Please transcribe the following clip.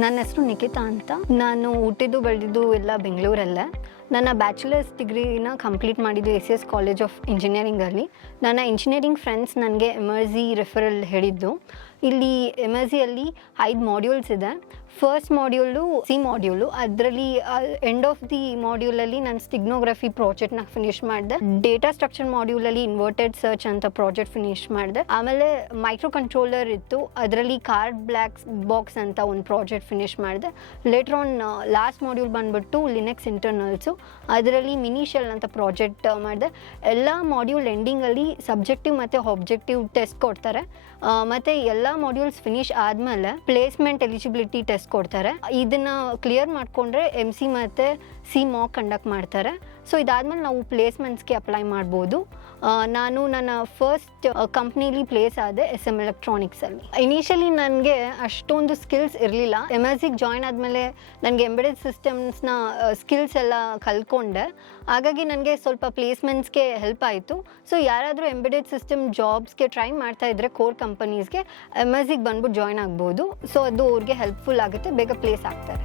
ನನ್ನ ಹೆಸರು ನಿಖಿತಾ ಅಂತ. ನಾನು ಹುಟ್ಟಿದ್ದು ಬೆಳೆದಿದ್ದು ಎಲ್ಲ ಬೆಂಗಳೂರಲ್ಲೇ. ನನ್ನ ಬ್ಯಾಚುಲರ್ಸ್ ಡಿಗ್ರಿನ ಕಂಪ್ಲೀಟ್ ಮಾಡಿದ್ದು ಎಸ್ ಕಾಲೇಜ್ ಆಫ್ ಇಂಜಿನಿಯರಿಂಗಲ್ಲಿ. ನನ್ನ ಇಂಜಿನಿಯರಿಂಗ್ ಫ್ರೆಂಡ್ಸ್ ನನಗೆ ಎಮರ್ಜಿ ರೆಫರಲ್ ಹೇಳಿದ್ದು. ಇಲ್ಲಿ ಎಮರ್ಜಿಯಲ್ಲಿ 5 ಮಾಡ್ಯೂಲ್ಸ್ ಇದೆ. First module C module. ಅದರಲ್ಲಿ ಎಂಡ್ ಆಫ್ ದಿ ಮಾಡ್ಯೂಲಲ್ಲಿ ನಾನು ಸ್ಟಿಗ್ನೋಗ್ರಫಿ ಪ್ರಾಜೆಕ್ಟ್ನ ಫಿನಿಷ್ ಮಾಡಿದೆ. ಡೇಟಾ ಸ್ಟ್ರಕ್ಚರ್ ಮಾಡ್ಯೂಲಲ್ಲಿ ಇನ್ವರ್ಟೆಡ್ ಸರ್ಚ್ ಅಂತ ಪ್ರಾಜೆಕ್ಟ್ ಫಿನಿಷ್ ಮಾಡಿದೆ. ಆಮೇಲೆ ಮೈಕ್ರೋ ಕಂಟ್ರೋಲರ್ ಇತ್ತು, ಅದರಲ್ಲಿ ಕಾರ್ಡ್ ಬ್ಲ್ಯಾಕ್ ಬಾಕ್ಸ್ ಅಂತ ಒಂದು ಪ್ರಾಜೆಕ್ಟ್ ಫಿನಿಷ್ ಮಾಡಿದೆ. ಲೇಟರ್ ಆನ್ ಲಾಸ್ಟ್ ಮಾಡ್ಯೂಲ್ ಬಂದುಬಿಟ್ಟು ಲಿನಕ್ಸ್ ಇಂಟರ್ನಲ್ಸು, ಅದರಲ್ಲಿ ಮಿನಿ ಶೆಲ್ ಅಂತ ಪ್ರಾಜೆಕ್ಟ್ ಮಾಡಿದೆ. ಎಲ್ಲ ಮಾಡ್ಯೂಲ್ ಎಂಡಿಂಗಲ್ಲಿ ಸಬ್ಜೆಕ್ಟಿವ್ ಮತ್ತು ಆಬ್ಜೆಕ್ಟಿವ್ ಟೆಸ್ಟ್ ಕೊಡ್ತಾರೆ. ಮತ್ತು ಎಲ್ಲ ಮಾಡ್ಯೂಲ್ಸ್ ಫಿನಿಷ್ ಆದಮೇಲೆ ಪ್ಲೇಸ್ಮೆಂಟ್ ಎಲಿಜಿಬಿಲಿಟಿ ಟೆಸ್ಟ್ ಕೊಡ್ತಾರೆ. ಇದನ್ನು ಕ್ಲಿಯರ್ ಮಾಡಿಕೊಂಡ್ರೆ MC ಮತ್ತು ಸಿ ಮಾಕ್ ಕಂಡಕ್ಟ್ ಮಾಡ್ತಾರೆ. ಸೊ ಇದಾದಮೇಲೆ ನಾವು ಪ್ಲೇಸ್ಮೆಂಟ್ಸ್ಗೆ ಅಪ್ಲೈ ಮಾಡ್ಬೋದು. ನಾನು ನನ್ನ ಫಸ್ಟ್ ಕಂಪ್ನೀಲಿ ಪ್ಲೇಸ್ ಆದೆ SM ಎಲೆಕ್ಟ್ರಾನಿಕ್ಸಲ್ಲಿ. ಇನಿಷಿಯಲಿ ನನಗೆ ಅಷ್ಟೊಂದು ಸ್ಕಿಲ್ಸ್ ಇರಲಿಲ್ಲ. ಎಮರ್ಜಿಗೆ ಜಾಯ್ನ್ ಆದಮೇಲೆ ನನಗೆ ಎಂಬೆಡೆಡ್ ಸಿಸ್ಟಮ್ಸ್ನ ಸ್ಕಿಲ್ಸ್ ಎಲ್ಲ ಕಲ್ತ್ಕೊಂಡೆ. ಹಾಗಾಗಿ ನನಗೆ ಸ್ವಲ್ಪ ಪ್ಲೇಸ್ಮೆಂಟ್ಸ್ಗೆ ಹೆಲ್ಪ್ ಆಯಿತು. ಸೊ ಯಾರಾದರೂ ಎಂಬೆಡೆಡ್ ಸಿಸ್ಟಮ್ ಜಾಬ್ಸ್ಗೆ ಟ್ರೈ ಮಾಡ್ತಾ ಇದ್ದರೆ ಕೋರ್ ಕಂಪನೀಸ್ಗೆ ಎಮರ್ಜಿಗೆ ಬಂದ್ಬಿಟ್ಟು ಜಾಯ್ನ್ ಆಗ್ಬೋದು. ಸೊ ಅದು ಅವ್ರಿಗೆ ಹೆಲ್ಪ್ಫುಲ್ ಆಗುತ್ತೆ, ಬೇಗ ಪ್ಲೇಸ್ ಆಗ್ತಾರೆ.